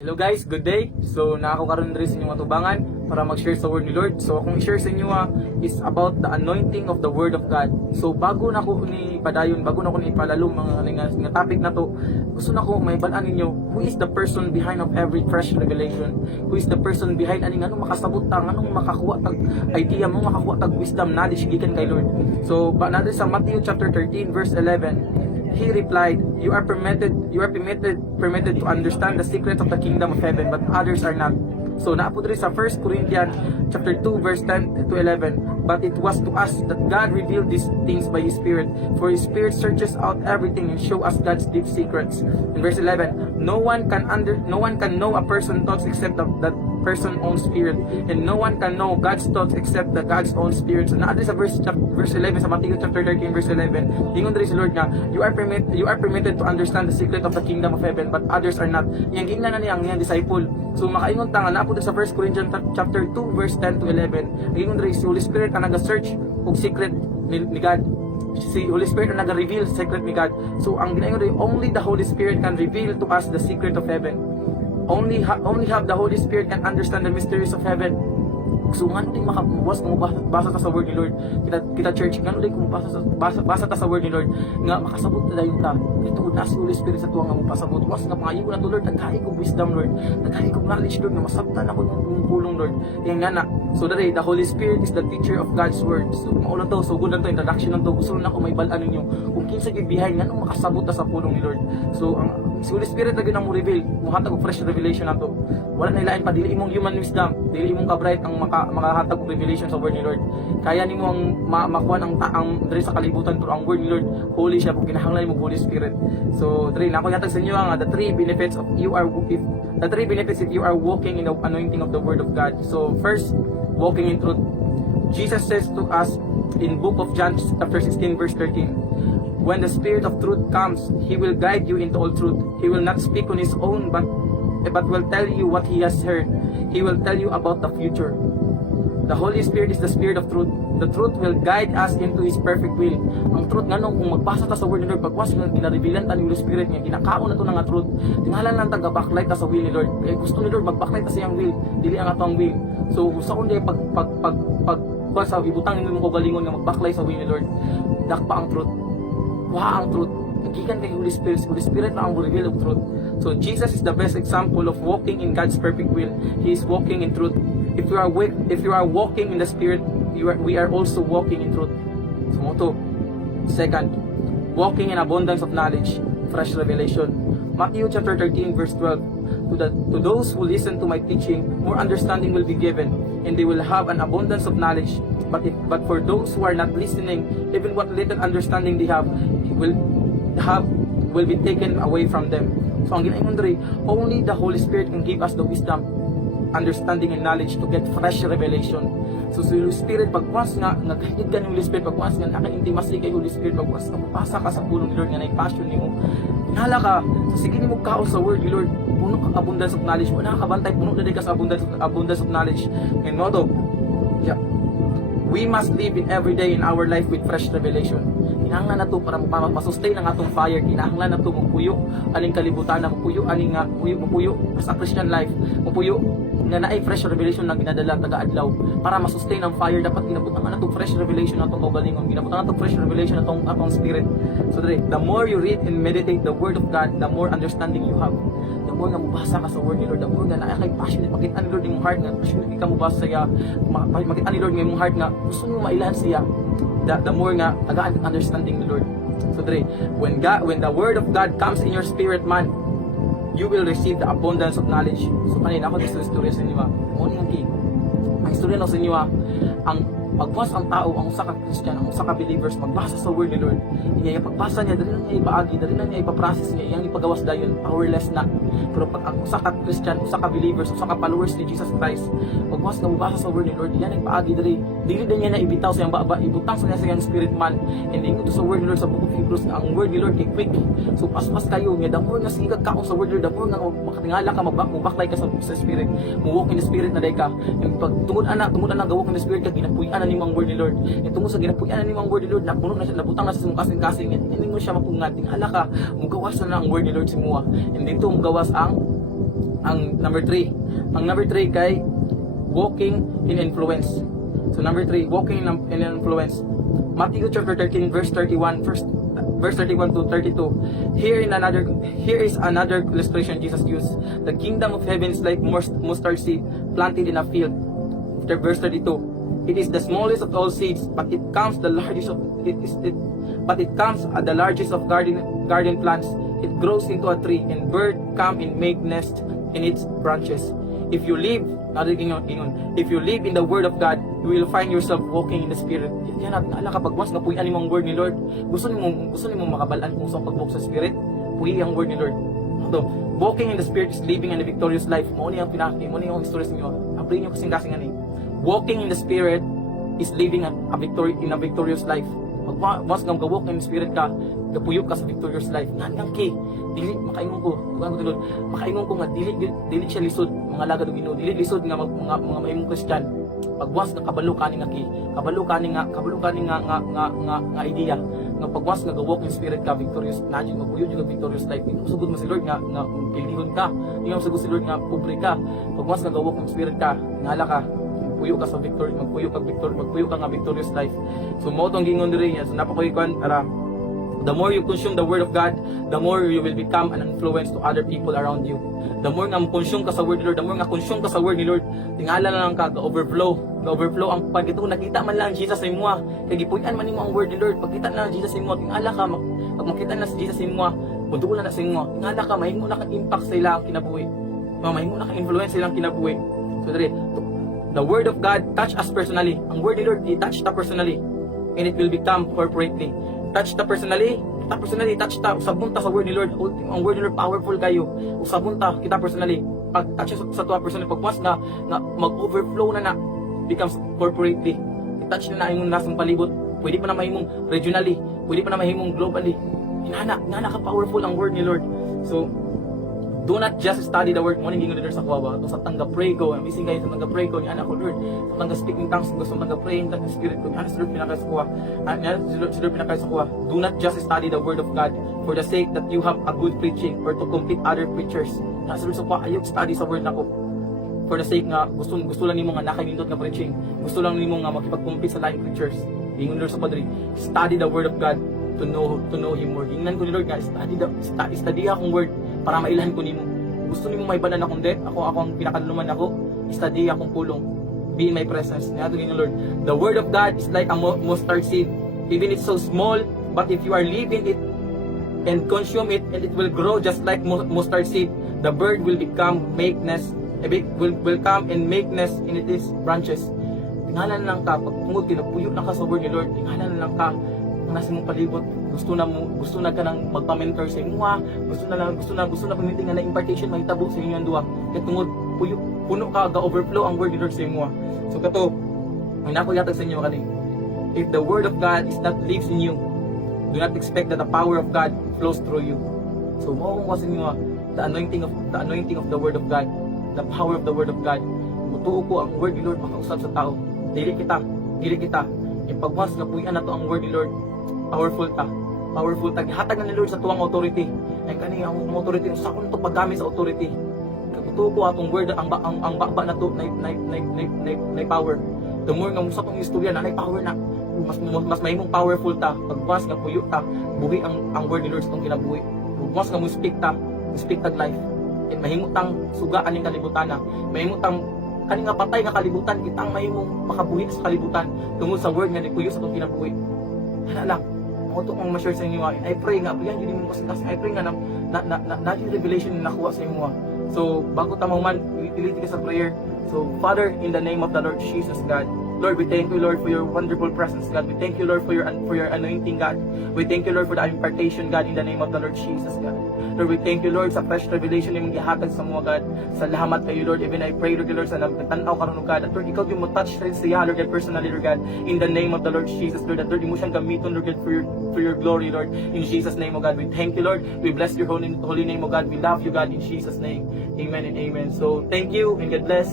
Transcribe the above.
Hello guys, good day. So naako karon diri sa inyong atubangan para mag-share sa word ni Lord. So akong i-share sa inyo is about the anointing of the word of God. So bago na ko ni padayon, bago na ko ni palalom mga topic na to, gusto na ko may balaan ninyo who is the person behind of every fresh revelation. Who is the person behind ani nganong makasabot ta, nganong makakuha tag idea mo, makakuha tag wisdom, knowledge gikan kay Lord. So ba natin sa Matthew chapter 13 verse 11. He replied, you are permitted to understand the secrets of the kingdom of heaven, but others are not. So naapod rin sa 1 Corinthians chapter 2 verse 10 to 11. But it was to us that God revealed these things by His Spirit, for His Spirit searches out everything and show us God's deep secrets. In verse 11, no one can know a person's thoughts except that person's own spirit, and no one can know God's thoughts except God's own spirit. So naadri sa verse 11 sa Matthew chapter 13 verse 11, ingon diri si Lord nga, you are permitted to understand the secret of the kingdom of heaven, but others are not. Yang giingnan na niyang disciple. So makaingon ta nga naapod sa 1 Corinthians chapter 2 verse 10 to 11, ingon diri si Holy Spirit ang naga-search og secret ni God. Si Holy Spirit ang naga-reveal secret ni God. So ang ginaingon diri, only the Holy Spirit can reveal to us the secret of heaven. Only have the Holy Spirit can understand the mysteries of heaven. So nga natin makabuwas kung basa ta sa word ni Lord. Kita church, nga natin kung basa ta sa word ni Lord, nga makasabot na dayon ta. Ito na si Holy Spirit sa tuwa nga mo pasabot. Was nga pangayo ko na to Lord, nagkahi kong wisdom Lord, nagkahi kong knowledge Lord, nga masabtan ako ng pulong Lord. Yan nga na. So dari, the Holy Spirit is the teacher of God's word. So maulan to, so good lang to, introduction lang to. Gusto na ako may balaan ninyo kung kinsa gyud behind nga nung makasabot ta sa pulong ni Lord. So si Holy Spirit na ginang mo reveal, muhatag og fresh revelation na to. Wala na ilain pa, dili imong human wisdom, dili imong ka-bright ang makahatag og revelation sa word ni Lord. Kaya nimo ang makuha ang diri sa kalibutan pero ang word ni Lord, holy siya, kung kinahanglan mo Holy Spirit. So diri na ako yatag sa inyo ang the three benefits if you are walking in the anointing of the word of God. So first, walking in truth. Jesus says to us in book of John chapter 16 verse 13, when the Spirit of truth comes, He will guide you into all truth. He will not speak on His own, but will tell you what He has heard. He will tell you about the future. The Holy Spirit is the Spirit of truth. The truth will guide us into His perfect will. Ang truth nga nung kung magbasa ta sa word ni Lord, pagwas nga ginarevealan ta ni Holy Spirit nga, kinakaon na to nga truth. Tinghalan lang taga-backlight ta sa will ni Lord. Kaya gusto ni Lord mag-backlight ta sa iyang will, dili ang atong will. So sa kundi sa ibutang nimo ko galingon nga mag-backlight sa will ni Lord, dakpa ang truth. Wa ang truth. Gikan kay Holy Spirit. Holy Spirit na ang reveal of truth. So Jesus is the best example of walking in God's perfect will. He is walking in truth. If you are walking in the Spirit, we are also walking in truth. So mo to. Second, walking in abundance of knowledge, fresh revelation. Matthew chapter 13 verse 12. To those who listen to my teaching, more understanding will be given, and they will have an abundance of knowledge. But for those who are not listening, even what little understanding they have will be taken away from them. So ang ginaingon diri, only the Holy Spirit can give us the wisdom, understanding and knowledge to get fresh revelation. So si Holy Spirit, pagwas nga naghigid ka ni Holy Spirit, pagwas nga naka-intimacy kay Holy Spirit, pagwas nga mapasa ka sa pulong ni Lord nga na-passion nimo, tingala ka, so sige nimo kaon sa word ni Lord, puno ka abundance of knowledge, wala ka kabantay, puno na ka sa abundance of knowledge. And modo, we must live in every day in our life with fresh revelation. Kinahanglan nato para mapasustain ang atong fire, kinahanglan nato magpuyo aning kalibutan, magpuyo aning magpuyo sa Christian life, magpuyo nga naay fresh revelation na ginadala taga-adlaw para masustain ang fire. Dapat ginabutan nato fresh revelation natong kaugalingon, ginabutan nato fresh revelation atong spirit. So the more you read and meditate the word of God, the more understanding you have. The more nga mubasa ka sa word ni Lord, the more nga naay passionate makita ni Lord imong heart nga passionate ka mubasa siya, makita ni Lord nga imong heart nga gusto mo mailahan siya. The more nga tagaan ang understanding ni Lord. So when the word of God comes in your spirit man, you will receive the abundance of knowledge. So kanina ako gusto istorya sa inyo mo ang king. Ang istorya na sa inyo ang pagbuwas ang tao, ang usa ka Christian, ang usa ka believers magbasa sa word ni Lord. Iya pagbasa niya dali na niya ipaagi, dali na niya ipaprocess niya, iyang ipagawas dayon powerless na. Pero pag ang usa ka Christian, usa ka believers, usa ka followers ni Jesus Christ, pagbuwas nga mubasa sa word ni Lord, iya ipaagi dali na niya na ibitaw sa iyang ibutang sa iyang spirit man. And ingon to sa word ni Lord sa book of Hebrews nga ang word ni Lord kay quick. So paspas kayo nga damo nga sigag ka sa word ni Lord, damo nga makatingala ka magbaklay ka sa spirit, mo walk in the spirit na day ka. And pag tungod ana walk in the spirit ka, ginapuy-an nimo ang word ni Lord. Itong sa ginapuy-an nimo ang word ni Lord, napuno na siya, nabutang na sa imong kasing-kasing, hindi mo siya mapungat. Tingala ka, mugawas na ang word ni Lord si Mua. And dito mugawas ang ang number 3. Ang number 3 kay walking in influence. So number 3, walking in influence. Matthew chapter 13 verse 31 verse 31 to 32. Here is another illustration Jesus used. The kingdom of heaven is like mustard seed planted in a field. Verse 32. It is the smallest of all seeds, but it comes the largest of garden plants. It grows into a tree, and birds come and make nest in its branches. If you live in the Word of God, you will find yourself walking in the Spirit. Yan natin, ala kapag once nga puyan mo ang Word ni Lord, gusto nimo makabalaan kung saan pag-walk sa Spirit, puyi ang Word ni Lord. So, walking in the Spirit is living a victorious life. Mo ni ang pinaki, mo ni ang stories niyo. Abri niyo kasing ani. Walking in the Spirit is living a victorious life. Pag once nga walk in the Spirit ka, gapuyok ka sa victorious life. Nandang kay dili makaingon ko, tugan ko tulod. Makaingon ko nga dili siya lisod mga lagad og Ginoo. Dili lisod nga mga mahimong Kristiyan. Pag once nga kabalo kani nga idea nga pag once nga walk in spirit ka victorious, nadyo magpuyo jud victorious life. Hindi mo sugod mo si Lord nga pilihon ka. Hindi mo sugod si Lord nga pobre ka. Pag once nga walk in spirit ka, ngala ka magpuyo ka sa victory, magpuyo ka nga victorious life. So mo tong gingon diri niya. So napakoy kon ara. The more you consume the Word of God, the more you will become an influence to other people around you. The more nga consume ka sa Word ni Lord, the more nga consume ka sa Word ni Lord, tingala na lang ka, ga-overflow ang pagkito, nakita man lang Jesus sa imo, kaya gipuy-an man nimo ang Word ni Lord, pagkita na Jesus sa imo, tingala ka, pag makita na si Jesus sa imo, buntuon na sa imo, tingala ka, mahimo na ka-impact sa ilang kinabuhi, mahimo na ka-influence sa ilang kinabuhi. So dali, the Word of God touch us personally, ang Word ni Lord, i-touch ta personally, and it will become corporately. Touch ta personally, touch ta, usabon ta sa Word ni Lord, ang Word ni Lord powerful kayo, usabon ta kita personally, pag touch sa tuwa personally, pag once na mag-overflow na becomes corporately, i-touch na imong nasang palibot, pwede pa na mahimong regionally, pwede pa na mahimong globally, inana ka powerful ang Word ni Lord. So, do not just study the Word. Morning gingon dito sa kuha ba? Sa tangga pray ko. Ang bising kayo sa tangga pray ko. Ni anak ko Lord. Sa tangga speaking tongues. Gusto tangga pray in the Spirit ko. Ni anak si Lord pinakay sa kuha. Si Lord pinakay sa kuha. Do not just study the Word of God for the sake that you have a good preaching or to compete other preachers. Nasa Lord sa kuha. Ayaw study sa Word nako. For the sake nga gusto lang nimo nga nakainindot nga preaching. Gusto lang nimo nga makipag-compete sa lain preachers. Gingon Lord sa Padre. Study the Word of God to know Him more. Gingnan ko ni Lord nga study akong Word para mailahan ko nimo. Gusto nimo may banan akong debt, ako ang pinakaluman ako, study akong pulong. Be in my presence. Niya ni Lord. The Word of God is like a mustard seed. Even it's so small, but if you are leaving it and consume it, and it will grow just like mustard seed. The bird will come and make nest in its branches. Tinghalan lang ka, pag tungod kinapuyo na ka sa Word ni Lord, tinghalan lang ka ang nasa mong palibot. Gusto na ka nang magpa-mentor sa imo, gusto na pamiting nga na impartation mahitabo sa inyo ang duha. Kaya tungod puno ka ga-overflow ang Word ni Lord sa imo. So kato, ang nako yatag sa inyo kani. If the Word of God is not lives in you, do not expect that the power of God flows through you. So mo kung sa inyo the anointing of the Word of God, the power of the Word of God. Mutuo ko ang Word ni Lord makausap sa tao. Dili kita. Ipagwas nga puyan na to ang Word ni Lord. Powerful ta. Hatag na ni Lord sa tuwang authority. Ay kani ang authority sa kun to paggamit sa authority. Kagutuo ko atong word ang baba na to na power. The more nga musa tong istorya na power na mas mahimong powerful ta. Pagwas nga puyo ta, buhi ang word ni Lord sa tong kinabuhi. Pagwas nga mo speak tag life. And mahimong tang suga aning kalibutan na. Mahimong tang kani nga patay nga kalibutan kitang mahimong makabuhi sa kalibutan tungod sa word nga puyo sa tong kinabuhi. Hala lang. Ako to kung ma-share sa inyo, I pray nga, yan yun mo kasi I pray nga na yung revelation na nakuha sa inyo. So, bago tamaw man, iliti ka sa prayer. So, Father, in the name of the Lord Jesus, God, Lord, we thank you, Lord, for your wonderful presence, God. We thank you, Lord, for your anointing, God. We thank you, Lord, for the impartation, God, in the name of the Lord Jesus, God. Lord, we thank you, Lord, sa fresh revelation na yung gihatag sa mga, God. Salamat kayo, Lord. Even I pray, Lord, sa nagtanaw karon God. At Lord, ikaw yung mo touch rin siya, Lord, God, personally, Lord, God. In the name of the Lord Jesus, Lord. At Lord, mo siyang gamiton, Lord, God, for your glory, Lord. In Jesus' name, O God. We thank you, Lord. We bless your holy name, O God. We love you, God, in Jesus' name. Amen and amen. So, thank you and God bless.